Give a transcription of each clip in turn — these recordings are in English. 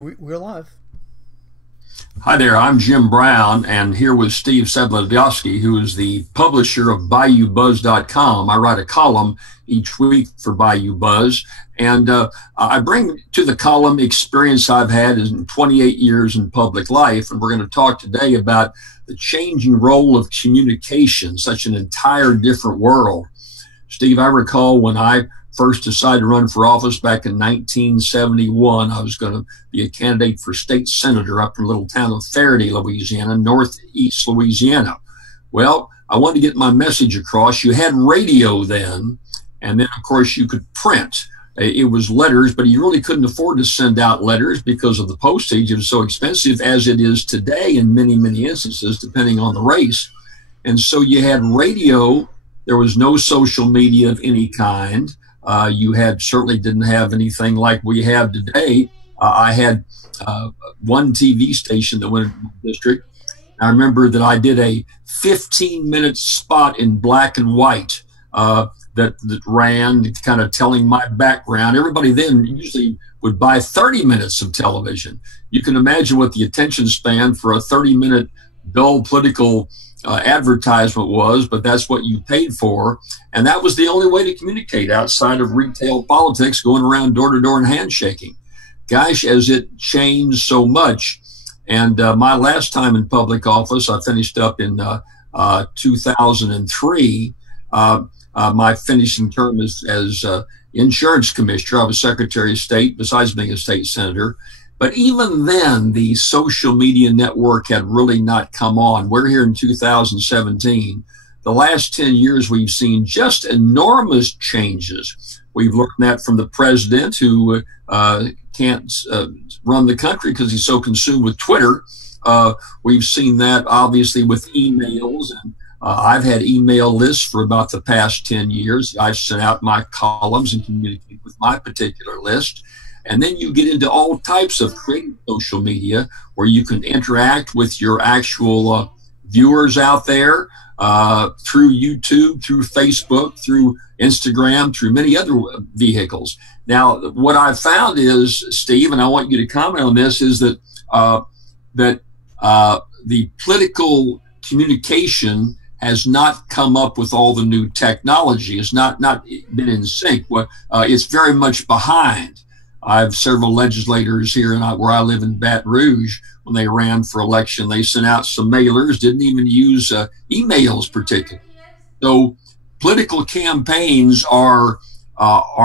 We're live. Hi there, I'm Jim Brown, and here with Steve Sedlodowski, who is the publisher of BayouBuzz.com. I write a column each week for Bayou Buzz, and I bring to the column experience I've had in 28 years in public life, and we're going to talk today about the changing role of communication, such an entire different world. Steve, I recall when I first decided to run for office back in 1971. I was going to be a candidate for state senator up in the little town of Faraday, Louisiana, northeast Louisiana. Well, I wanted to get my message across. You had radio then, and then, of course, you could print. It was letters, but you really couldn't afford to send out letters because of the postage. It was so expensive, as it is today in many, many instances, depending on the race. And so you had radio. There was no social media of any kind. You certainly didn't have anything like we have today. I had one TV station that went in the district. I remember that I did a 15-minute spot in black and white that ran, kind of telling my background. Everybody then usually would buy 30 minutes of television. You can imagine what the attention span for a 30-minute dull political advertisement was, but that's what you paid for. And that was the only way to communicate outside of retail politics, going around door to door and handshaking. Gosh, as it changed so much. And my last time in public office, I finished up in 2003. My finishing term as insurance commissioner. I was Secretary of State, besides being a state senator. But even then, the social media network had really not come on. We're here in 2017. The last 10 years, we've seen just enormous changes. We've learned that from the president, who can't run the country because he's so consumed with Twitter. We've seen that, obviously, with emails. And I've had email lists for about the past 10 years. I've sent out my columns and communicated with my particular list. And then you get into all types of creative social media where you can interact with your actual viewers out there through YouTube, through Facebook, through Instagram, through many other vehicles. Now, what I've found is, Steve, and I want you to comment on this, is that the political communication has not come up with all the new technology. It's not been in sync. It's very much behind. I have several legislators here where I live in Baton Rouge. When they ran for election, they sent out some mailers, didn't even use emails particularly. So political campaigns are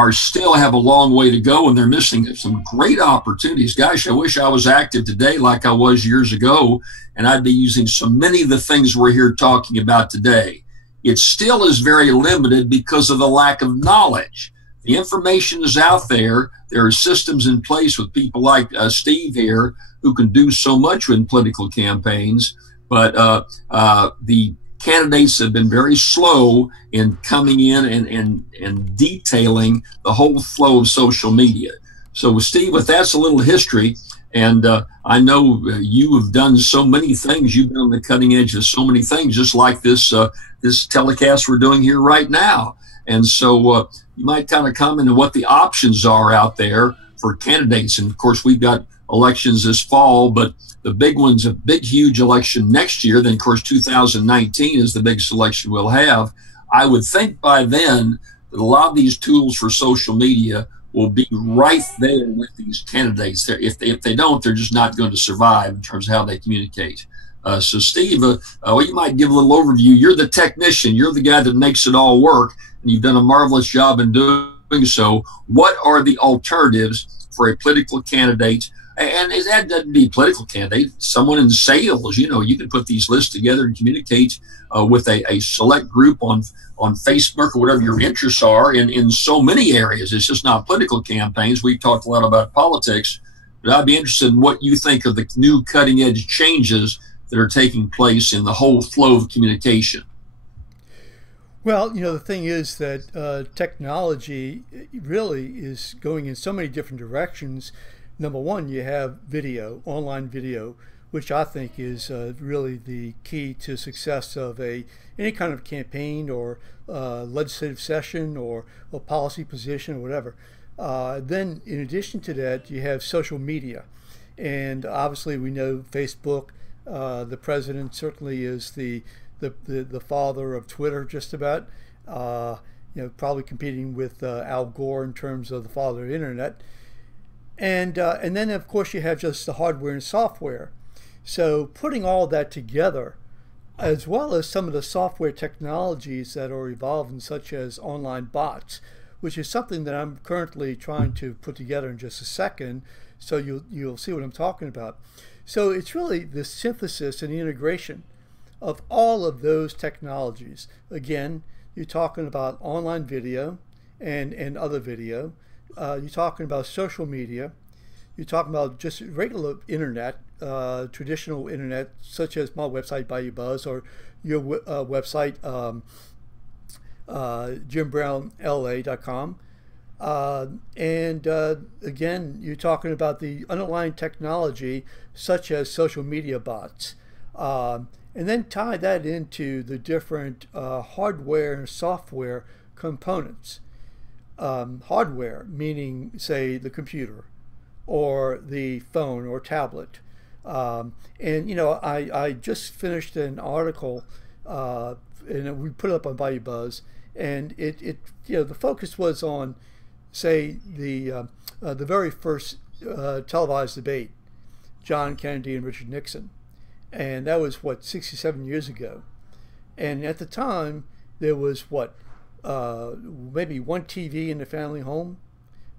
still have a long way to go, and they're missing some great opportunities. Gosh, I wish I was active today like I was years ago, and I'd be using so many of the things we're here talking about today. It still is very limited because of the lack of knowledge. The information is out there. There are systems in place with people like Steve here who can do so much in political campaigns, but the candidates have been very slow in coming in and detailing the whole flow of social media. So, Steve, with that's a little history, and I know you have done so many things. You've been on the cutting edge of so many things, just like this telecast we're doing here right now. And so you might kind of comment on what the options are out there for candidates. And of course, we've got elections this fall, but the big one's a big, huge election next year. Then, of course, 2019 is the biggest election we'll have. I would think by then that a lot of these tools for social media will be right there with these candidates. If they don't, they're just not going to survive in terms of how they communicate. So, Steve, you might give a little overview. You're the technician. You're the guy that makes it all work, and you've done a marvelous job in doing so. What are the alternatives for a political candidate? And that doesn't be a political candidate, someone in sales. You know, you can put these lists together and communicate with a select group on Facebook or whatever your interests are in so many areas. It's just not political campaigns. We've talked a lot about politics, but I'd be interested in what you think of the new cutting edge changes that are taking place in the whole flow of communication. Well, the thing is that technology really is going in so many different directions. Number one, you have video, online video, which I think is really the key to success of any kind of campaign or legislative session or a policy position or whatever. Then, in addition to that, you have social media. And obviously we know Facebook, the president certainly is the father of Twitter, just about. Probably competing with Al Gore in terms of the father of the internet. And then of course you have just the hardware and software. So putting all that together, as well as some of the software technologies that are evolving, such as online bots, which is something that I'm currently trying to put together in just a second, so you'll see what I'm talking about. So it's really the synthesis and the integration of all of those technologies. Again, you're talking about online video and other video. You're talking about social media. You're talking about just regular internet, traditional internet, such as my website, Bayou Buzz, or your website, JimBrownLA.com. Again, you're talking about the underlying technology, such as social media bots. And then tie that into the different hardware and software components. Hardware, meaning, say, the computer or the phone or tablet. I just finished an article, and we put it up on Bayou Buzz, and the focus was on, say, the very first televised debate, John Kennedy and Richard Nixon. And that was, 67 years ago. And at the time, there was, maybe one TV in the family home,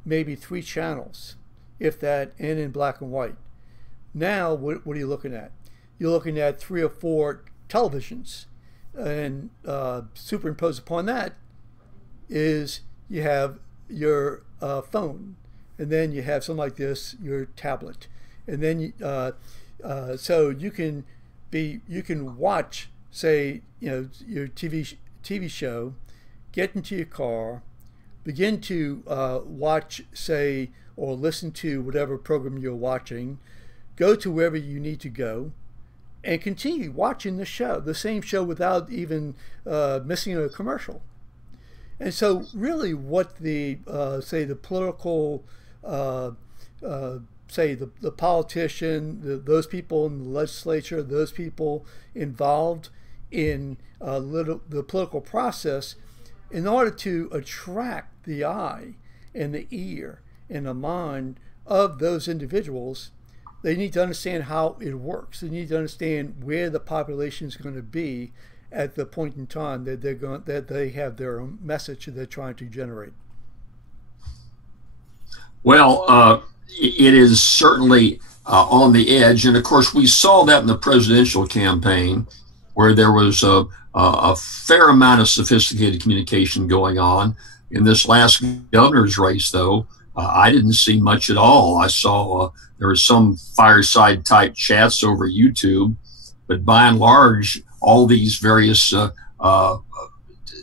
maybe 3 channels, if that, and in black and white. Now, what are you looking at? You're looking at 3 or 4 televisions. And superimposed upon that is you have your phone. And then you have something like this, your tablet. And then so you can watch, say, your TV show, get into your car, begin to watch, say, or listen to whatever program you're watching, go to wherever you need to go, and continue watching the same show without even missing a commercial. And so really what the say the political say the politician, those people in the legislature, those people involved in the political process, in order to attract the eye and the ear and the mind of those individuals, they need to understand how it works. They need to understand where the population is going to be at the point in time that they have their own message that they're trying to generate. Well, it is certainly on the edge, and of course we saw that in the presidential campaign, where there was a fair amount of sophisticated communication going on. In this last governor's race, though, I didn't see much at all. I saw there was some fireside type chats over YouTube, but by and large, all these various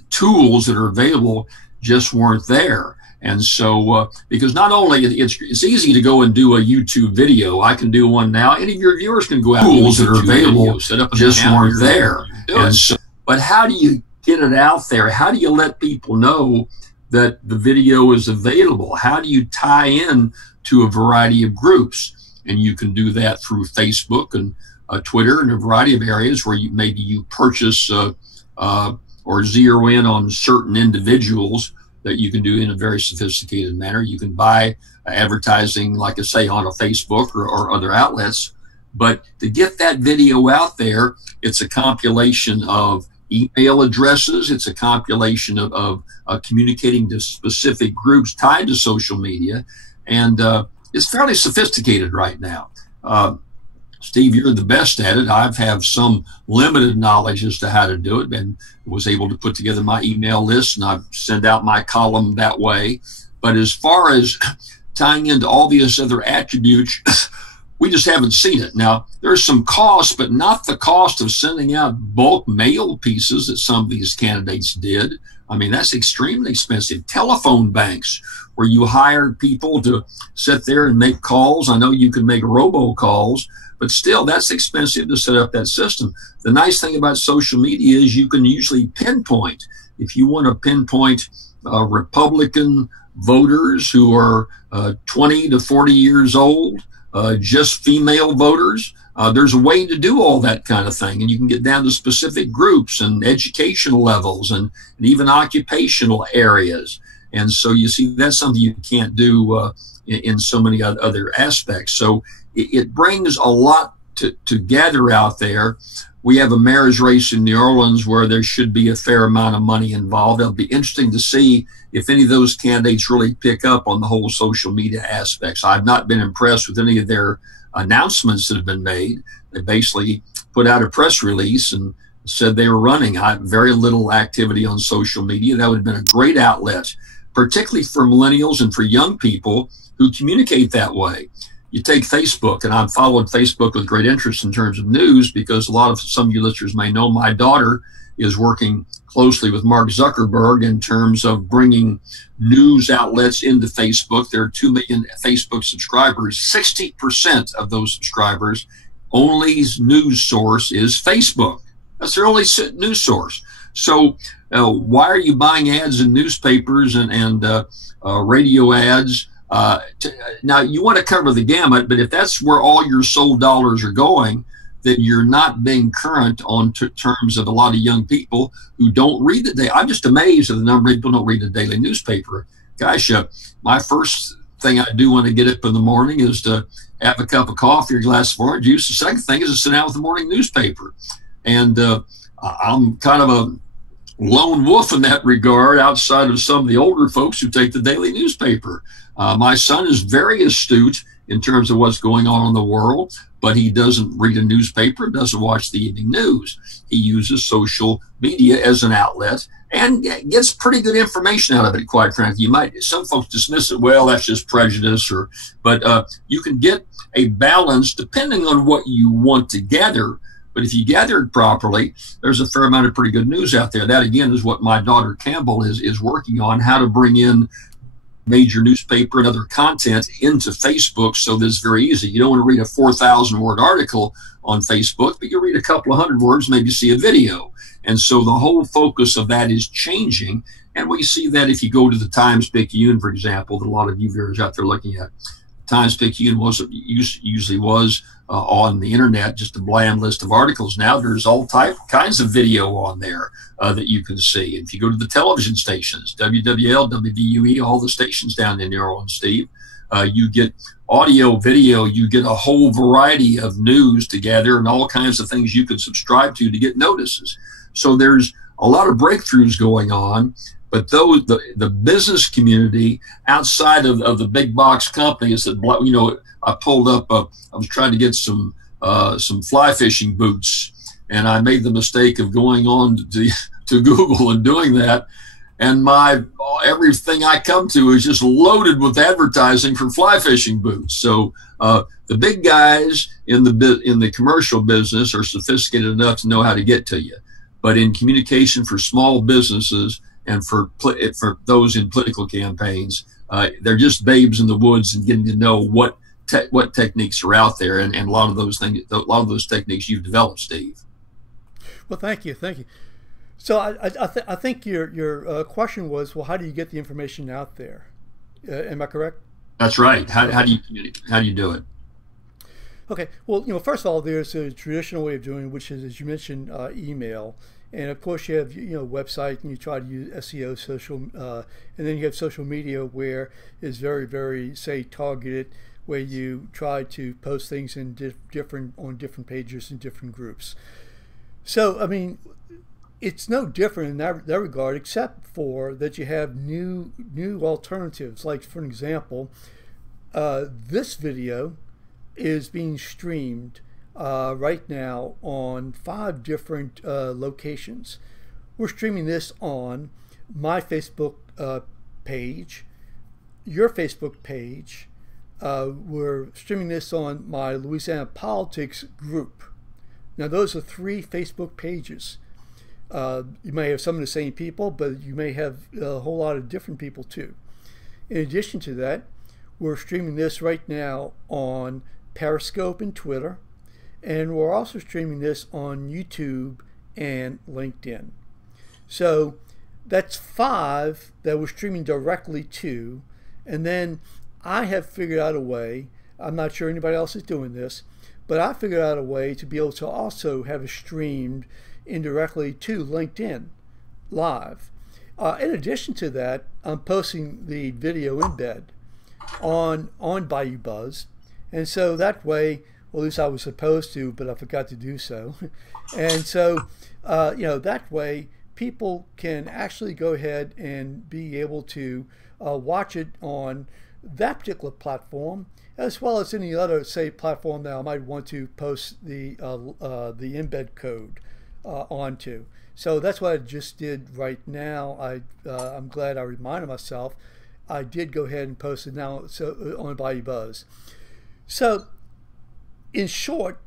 tools that are available just weren't there. And so, because not only it's easy to go and do a YouTube video, I can do one now. Any of your viewers can go out. Tools that are available just weren't there. And so, but how do you get it out there? How do you let people know that the video is available? How do you tie in to a variety of groups? And you can do that through Facebook and Twitter and a variety of areas where maybe you purchase or zero in on certain individuals that you can do in a very sophisticated manner. You can buy advertising, like I say, on a Facebook or other outlets. But to get that video out there, it's a compilation of email addresses. It's a compilation of communicating to specific groups tied to social media. And it's fairly sophisticated right now. Steve, you're the best at it. I have some limited knowledge as to how to do it, and was able to put together my email list, and I send out my column that way. But as far as tying into all these other attributes, we just haven't seen it. Now, there's some cost, but not the cost of sending out bulk mail pieces that some of these candidates did. I mean, that's extremely expensive. Telephone banks, where you hire people to sit there and make calls. I know you can make robocalls, but still, that's expensive to set up that system. The nice thing about social media is you can usually pinpoint. If you want to pinpoint Republican voters who are 20 to 40 years old, just female voters. There's a way to do all that kind of thing, and you can get down to specific groups and educational levels and even occupational areas. And so you see, that's something you can't do in so many other aspects. So it brings a lot together out there. We have a mayor's race in New Orleans where there should be a fair amount of money involved. It'll be interesting to see if any of those candidates really pick up on the whole social media aspects. I've not been impressed with any of their announcements that have been made. They basically put out a press release and said they were running. I have very little activity on social media. That would have been a great outlet, particularly for millennials and for young people who communicate that way. You take Facebook, and I've followed Facebook with great interest in terms of news because some of you listeners may know my daughter is working closely with Mark Zuckerberg in terms of bringing news outlets into Facebook. There are 2 million Facebook subscribers. 60% of those subscribers, only news source is Facebook. That's their only news source. So why are you buying ads in newspapers and radio ads? Now, you want to cover the gamut, but if that's where all your sold dollars are going, then you're not being current on terms of a lot of young people who don't read the daily. I'm just amazed at the number of people who don't read the daily newspaper. Gosh, my first thing I do when I get up in the morning is to have a cup of coffee or a glass of orange juice. The second thing is to sit down with the morning newspaper. And I'm kind of a lone wolf in that regard outside of some of the older folks who take the daily newspaper. My son is very astute in terms of what's going on in the world, but he doesn't read a newspaper, doesn't watch the evening news. He uses social media as an outlet and gets pretty good information out of it, quite frankly. Some folks dismiss it, well, that's just prejudice, but you can get a balance depending on what you want to gather. But if you gather it properly, there's a fair amount of pretty good news out there. That, again, is what my daughter Campbell is working on, how to bring in major newspaper and other content into Facebook so that it's very easy. You don't want to read a 4,000-word article on Facebook, but you read a couple of hundred words, maybe see a video. And so the whole focus of that is changing. And we see that if you go to the Times-Picayune, for example, that a lot of you viewers out there looking at. Times-Picayune usually was on the internet, just a bland list of articles. Now there's all kinds of video on there that you can see. If you go to the television stations, WWL, WVUE, all the stations down in New Orleans, Steve, you get audio, video, you get a whole variety of news together and all kinds of things you can subscribe to get notices. So there's a lot of breakthroughs going on. But those, the business community outside of the big box companies that, you know, I pulled up, I was trying to get some fly fishing boots, and I made the mistake of going on to Google and doing that. And everything I come to is just loaded with advertising for fly fishing boots. So the big guys in the commercial business are sophisticated enough to know how to get to you. But in communication for small businesses, and for those in political campaigns, they're just babes in the woods and getting to know what techniques are out there, and a lot of those techniques you've developed, Steve. Well, thank you. So I think your question was, well, how do you get the information out there? Am I correct? That's right. How do you do it? Okay. Well, you know, first of all, there's a traditional way of doing it, which is, as you mentioned, email. And of course, you have website, and you try to use SEO, social, and then you have social media, where it's very, very, say, targeted, where you try to post things in on different pages in different groups. So, I mean, it's no different in that regard, except for that you have new alternatives. Like, for example, this video is being streamed right now on 5 different locations. We're streaming this on my Facebook page, your Facebook page. We're streaming this on my Louisiana Politics group. Now, those are 3 Facebook pages. You may have some of the same people, but you may have a whole lot of different people too. In addition to that, we're streaming this right now on Periscope and Twitter. And we're also streaming this on YouTube and LinkedIn. So that's 5 that we're streaming directly to. And then I have figured out a way I'm not sure anybody else is doing this, but I figured out a way to be able to also have it streamed indirectly to LinkedIn Live. In addition to that, I'm posting the video embed on Bayou Buzz, and so that way, well, at least I was supposed to, but I forgot to do so. And so, that way people can actually go ahead and be able to watch it on that particular platform, as well as any other, say, platform that I might want to post the embed code onto. So that's what I just did right now. I'm glad I reminded myself. I did go ahead and post it now on Bayou Buzz. So, in short,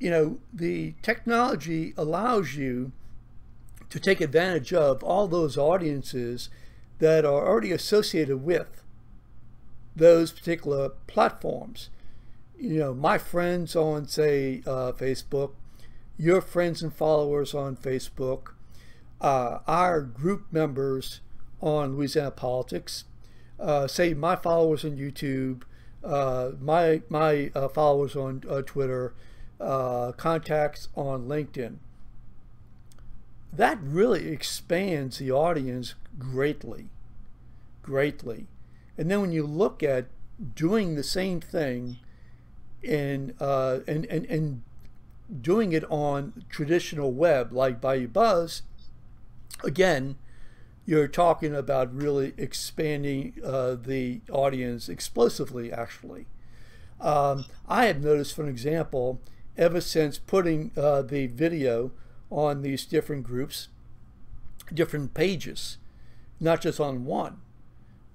the technology allows you to take advantage of all those audiences that are already associated with those particular platforms. My friends on, say, Facebook, your friends and followers on Facebook, our group members on Louisiana Politics, say my followers on YouTube, my followers on Twitter, contacts on LinkedIn. That really expands the audience greatly. And then when you look at doing the same thing and doing it on traditional web like Bayou Buzz, again, you're talking about really expanding the audience explosively, actually. I have noticed, for an example, ever since putting the video on these different groups, different pages, not just on one,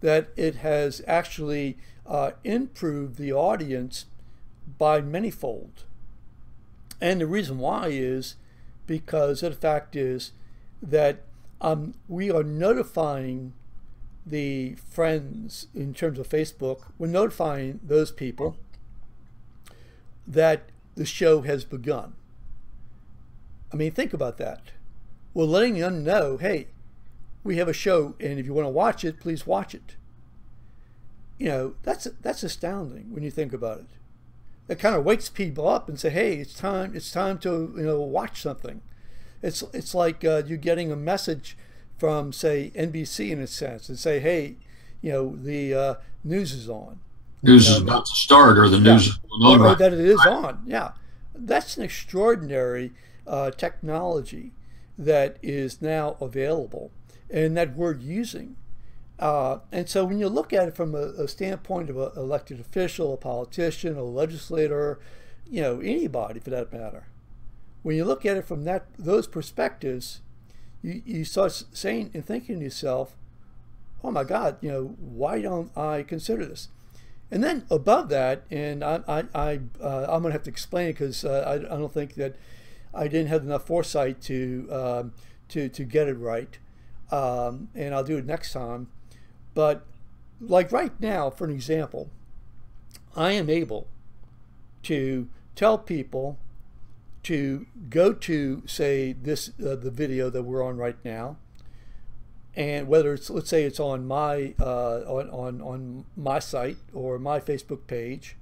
that it has actually improved the audience by manyfold. And the reason why is because the fact is that we are notifying the friends in terms of Facebook. We're notifying those people that the show has begun. I mean, think about that. We're letting them know, hey, we have a show, and if you want to watch it, please watch it. That's astounding when you think about it. It kind of wakes people up and say, hey, it's time to watch something. It's like you're getting a message from, say, NBC in a sense, and say, hey, the news is on. News is about to start, or the news is going on. Or that it is on. Yeah, that's an extraordinary technology that is now available and that we're using. And so when you look at it from a standpoint of an elected official, a politician, a legislator, anybody for that matter, when you look at it from those perspectives, you start saying and thinking to yourself, oh my God, why don't I consider this? And then above that, and I'm going to have to explain it because I don't think that I didn't have enough foresight to get it right, and I'll do it next time. But like right now, for an example, I am able to tell people to go to, say, the video that we're on right now, and whether it's, let's say, it's on my on my site or my Facebook page,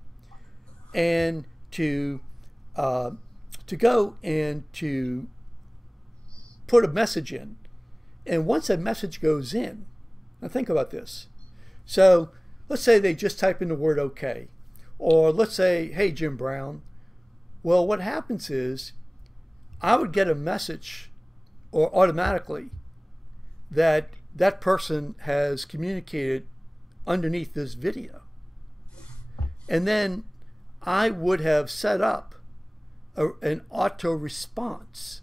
and to go and to put a message in, and once that message goes in, now think about this. So let's say they just type in the word OK, or let's say, hey, Jim Brown. Well, what happens is I would get a message or automatically that that person has communicated underneath this video. And then I would have set up an auto response.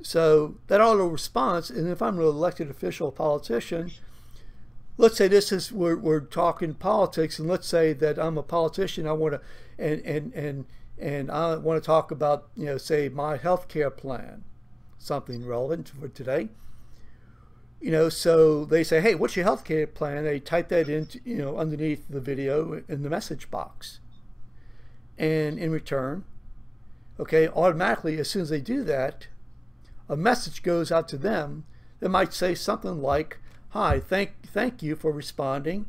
So that auto response, and if I'm an elected official, politician, let's say we're talking politics, and let's say that I'm a politician. I want to and I want to talk about, say, my health care plan, something relevant for today. So they say, hey, what's your health care plan? They type that into, underneath the video in the message box. And in return, okay, automatically, as soon as they do that, a message goes out to them that might say something like, hi, thank you for responding.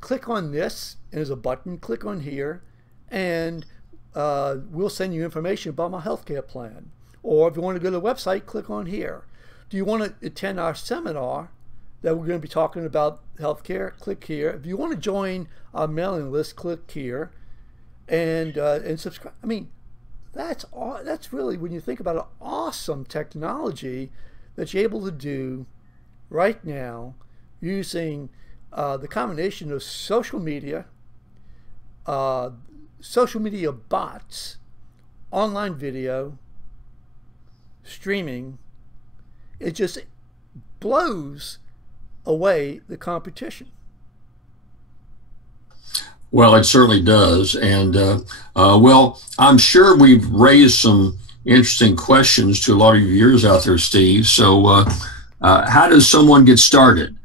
click on this, and there's a button, click on here, and we'll send you information about my healthcare plan. Or if you want to go to the website, click on here. Do you want to attend our seminar that we're going to be talking about healthcare? Click here. If you want to join our mailing list, click here, and subscribe. I mean, that's really, when you think about it, awesome technology that you're able to do right now using the combination of social media bots, online video, streaming. It just blows away the competition. Well, it certainly does. And well, I'm sure we've raised some interesting questions to a lot of your viewers out there, Steve. So how does someone get started?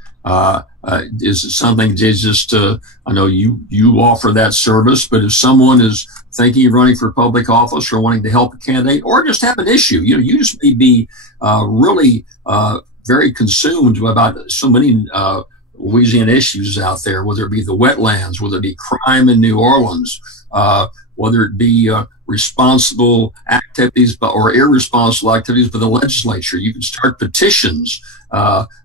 Is it something they just, I know you offer that service, but if someone is thinking of running for public office or wanting to help a candidate or just have an issue, you just may be really very consumed about so many Louisiana issues out there, whether it be the wetlands, whether it be crime in New Orleans, whether it be responsible activities or irresponsible activities by the legislature. You can start petitions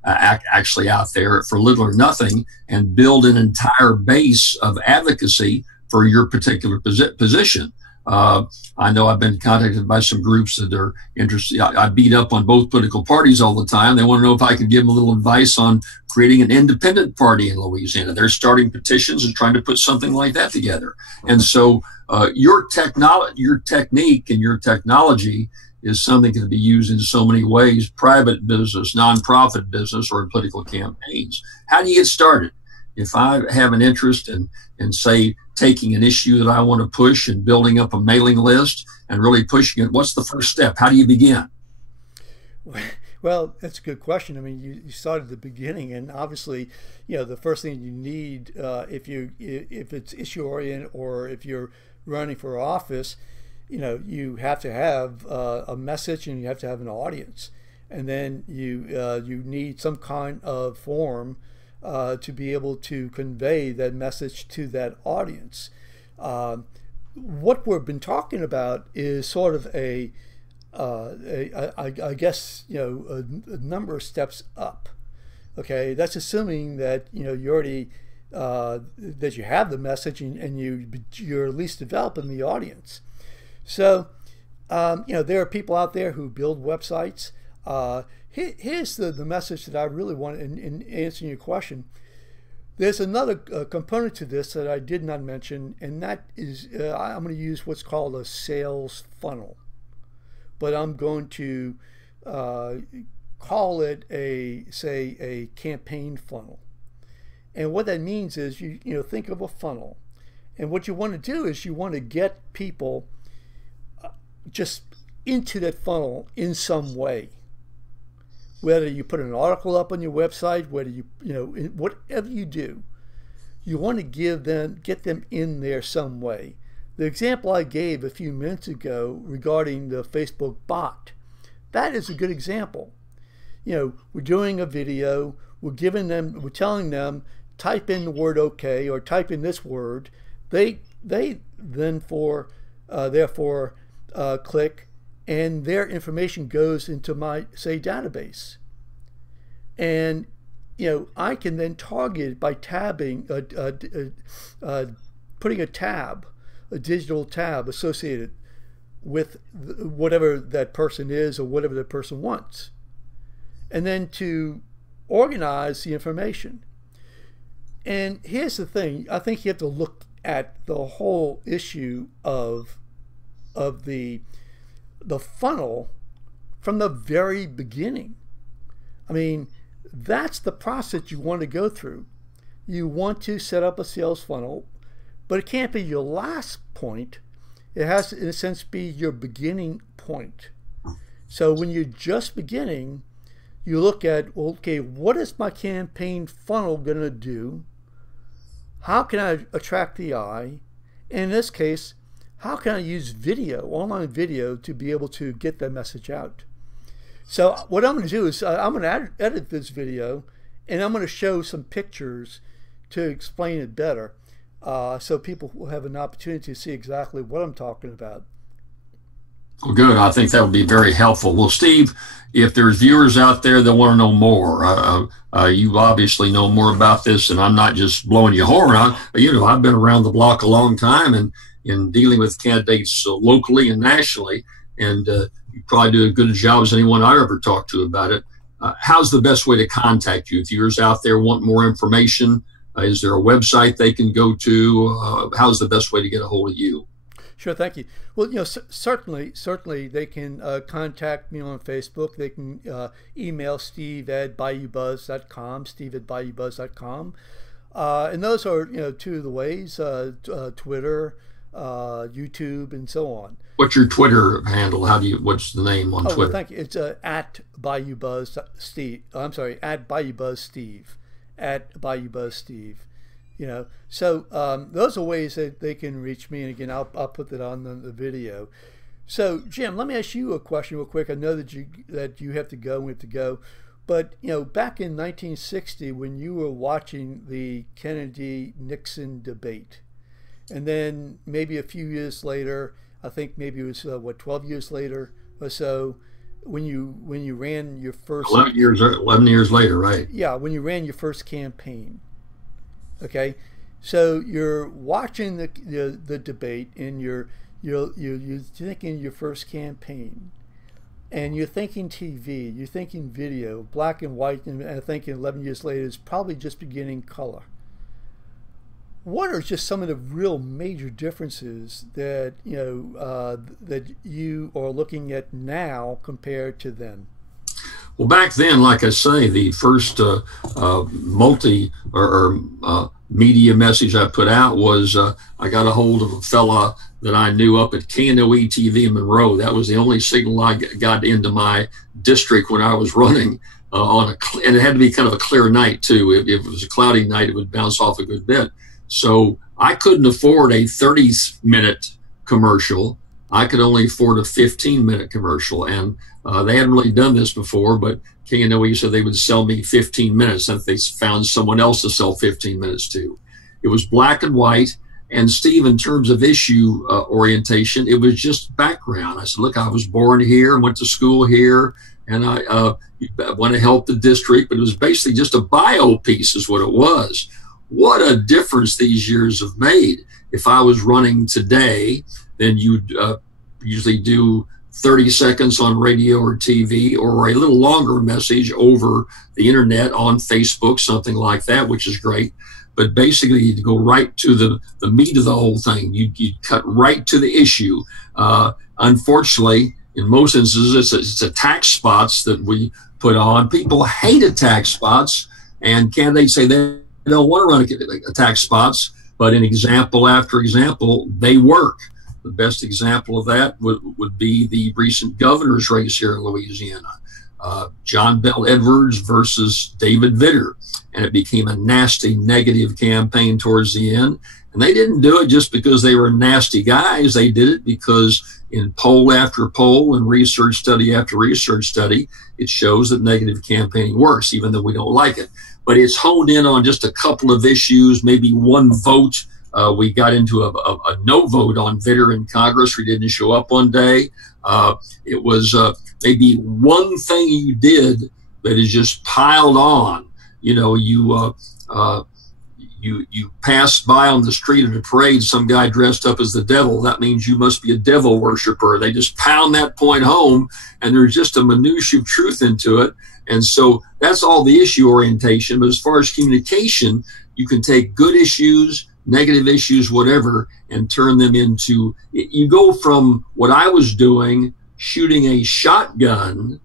actually out there for little or nothing and build an entire base of advocacy for your particular position. I know I've been contacted by some groups that are interested. I beat up on both political parties all the time. They want to know if I can give them a little advice on creating an independent party in Louisiana. They're starting petitions and trying to put something like that together. And so your technique and your technology is something that can be used in so many ways: private business, nonprofit business, or in political campaigns. How do you get started? If I have an interest in say, taking an issue that I want to push and building up a mailing list and really pushing it, what's the first step? How do you begin? Well, that's a good question. I mean, you started at the beginning, and obviously, the first thing you need, if it's issue oriented or if you're running for office, you have to have a message and you have to have an audience, and then you need some kind of form to be able to convey that message to that audience. What we've been talking about is sort of I guess a number of steps up. Okay, that's assuming that you already that you have the message and you're at least developing the audience. So there are people out there who build websites. Here's the message that I really want in answering your question. There's another component to this that I did not mention, and that is I'm going to use what's called a sales funnel, but I'm going to call it a campaign funnel. And what that means is you think of a funnel, and what you want to do is you want to get people just into that funnel in some way. Whether you put an article up on your website, whether whatever you do, you want to get them in there some way. The example I gave a few minutes ago regarding the Facebook bot, that is a good example. We're doing a video, we're telling them type in the word OK or type in this word. They therefore click, and their information goes into my, say, database. And I can then target by tabbing, putting a digital tab associated with whatever that person is or whatever that person wants, and then to organize the information. And here's the thing: I think you have to look at the whole issue of the funnel from the very beginning. I mean, that's the process you want to go through. You want to set up a sales funnel, but it can't be your last point. It has to, in a sense, be your beginning point. So when you're just beginning, you look at, well, okay, what is my campaign funnel going to do? How can I attract the eye? And in this case, how can I use video, online video, to be able to get that message out? So what I'm going to do is I'm going to edit this video, and I'm going to show some pictures to explain it better, so people will have an opportunity to see exactly what I'm talking about. Well, good. I think that would be very helpful. Well, Steve, if there's viewers out there that want to know more, you obviously know more about this, and I'm not just blowing your horn. I've been around the block a long time and in dealing with candidates locally and nationally, and you probably do as good a job as anyone I ever talked to about it. How's the best way to contact you? If viewers out there want more information, is there a website they can go to? How's the best way to get a hold of you? Sure, thank you. Well, certainly they can contact me on Facebook. They can email steve@bayoubuzz.com, steve@bayoubuzz.com. And those are, two of the ways, Twitter, YouTube, and so on. What's your Twitter handle? What's the name on Twitter? Well, thank you. It's at BayouBuzz Steve. I'm sorry, at BayouBuzz Steve. At BayouBuzz Steve. So those are ways that they can reach me, and again, I'll put that on the video. So Jim, let me ask you a question real quick. I know that you have to go and we have to go, but back in 1960 when you were watching the Kennedy-Nixon debate, and then maybe a few years later, I think maybe it was 12 years later or so, when you ran your first 11 years later, right? Yeah, when you ran your first campaign. Okay, so you're watching the debate, and you're thinking your first campaign, and you're thinking TV, you're thinking video, black and white, and I think 11 years later is probably just beginning color. What are just some of the real major differences that that you are looking at now compared to then? Well, back then, like I say, the first media message I put out was I got a hold of a fella that I knew up at KNOE TV in Monroe. That was the only signal I got into my district when I was running and it had to be kind of a clear night too. If it was a cloudy night, it would bounce off a good bit. So I couldn't afford a 30-minute commercial. I could only afford a 15-minute commercial, and they hadn't really done this before, but KNOE said they would sell me 15 minutes if they found someone else to sell 15 minutes to. It was black and white, and Steve, in terms of issue orientation, it was just background. I said, look, I was born here and went to school here, and I want to help the district, but it was basically just a bio piece is what it was. What a difference these years have made. If I was running today, then you'd usually do 30 seconds on radio or TV, or a little longer message over the internet on Facebook, something like that, which is great. But basically, you'd go right to the meat of the whole thing. You'd cut right to the issue. Unfortunately, in most instances, it's attack spots that we put on. People hate attack spots, and candidates say they don't want to run attack spots, but in example after example, they work. The best example of that would be the recent governor's race here in Louisiana, John Bel Edwards versus David Vitter. And it became a nasty, negative campaign towards the end. And they didn't do it just because they were nasty guys. They did it because in poll after poll and research study after research study, it shows that negative campaigning works, even though we don't like it. But it's honed in on just a couple of issues, maybe one vote. We got into a no vote on Vitter in Congress. We didn't show up one day. It was maybe one thing you did that is just piled on. You passed by on the street at a parade, some guy dressed up as the devil. That means you must be a devil worshiper. They just pound that point home, and there's just a minutiae of truth into it. And so that's all the issue orientation. But as far as communication, you can take good issues, negative issues, whatever, and turn them into, you go from what I was doing, shooting a shotgun,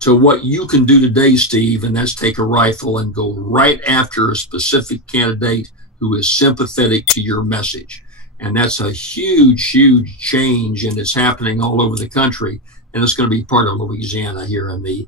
to what you can do today, Steve, and that's take a rifle and go right after a specific candidate who is sympathetic to your message. And that's a huge, huge change, and it's happening all over the country, and it's going to be part of Louisiana here in the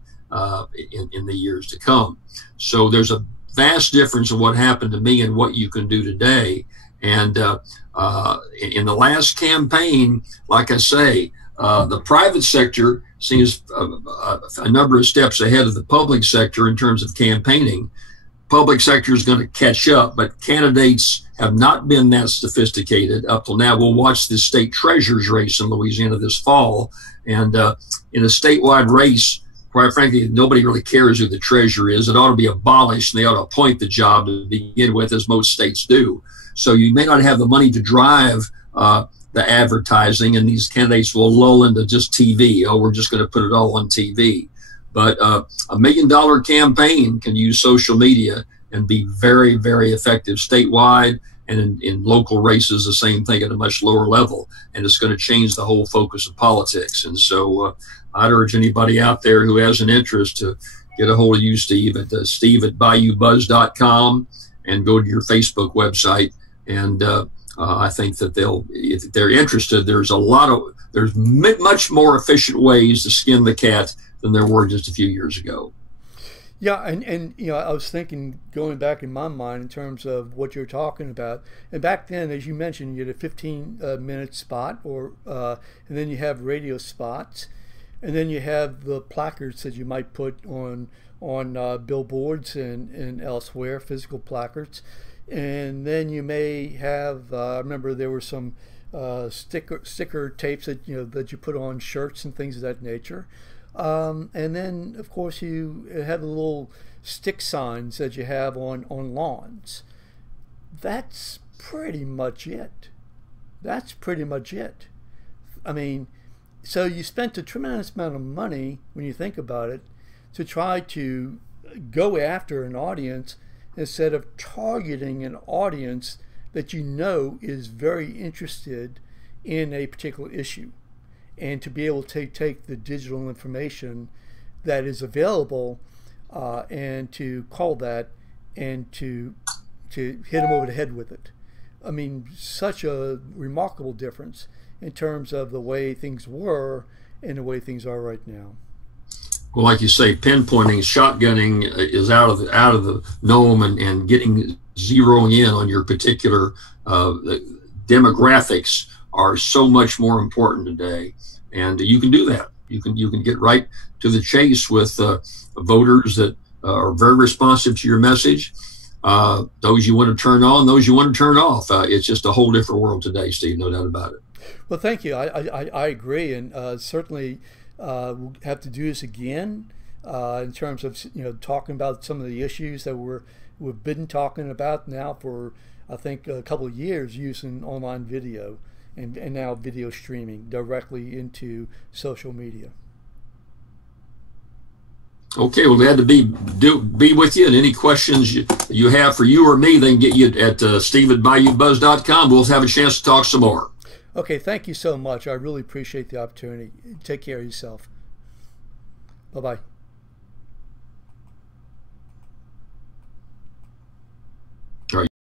years to come. So there's a vast difference of what happened to me and what you can do today. And in the last campaign, like I say, the private sector seems a number of steps ahead of the public sector in terms of campaigning. public sector is going to catch up, but candidates have not been that sophisticated up till now. We'll watch the state treasurer's race in Louisiana this fall, and in a statewide race, quite frankly, nobody really cares who the treasurer is. It ought to be abolished, and they ought to appoint the job to begin with, as most states do. So you may not have the money to drive the advertising, and these candidates will lull into just TV. Oh, we're just going to put it all on TV. But a $1 million campaign can use social media and be very, very effective statewide, and in local races, the same thing at a much lower level. And it's going to change the whole focus of politics. And so I'd urge anybody out there who has an interest to get a hold of you, Steve, at steve@bayoubuzz.com, and go to your Facebook website. And I think that if they're interested, there's much more efficient ways to skin the cat than there were just a few years ago. Yeah, and you know, I was thinking, going back in my mind in terms of what you're talking about, and back then, as you mentioned, you had a 15-minute spot, and then you have radio spots, and then you have the placards that you might put on billboards and elsewhere, physical placards, and then you may have. I remember there were some sticker tapes that that you put on shirts and things of that nature. And then, of course, you have the little stick signs that you have on lawns. That's pretty much it. That's pretty much it. I mean, so you spent a tremendous amount of money, when you think about it, to try to go after an audience instead of targeting an audience that you know is very interested in a particular issue. And to be able to take the digital information that is available and to call that and to hit them over the head with it. I mean, such a remarkable difference in terms of the way things were and the way things are right now. Well, like you say, pinpointing, shotgunning is out of the norm, and zeroing in on your particular demographics are so much more important today. And you can do that. You can get right to the chase with voters that are very responsive to your message. Those you want to turn on, those you want to turn off. It's just a whole different world today, Steve, no doubt about it. Well, thank you. I agree, and certainly we'll have to do this again in terms of talking about some of the issues that we've been talking about now for, I think, a couple of years, using online video. And now video streaming directly into social media. Okay, well, glad to be with you. And any questions you have for you or me, they can get you at steve@bayoubuzz.com. We'll have a chance to talk some more. Okay, thank you so much. I really appreciate the opportunity. Take care of yourself. Bye-bye.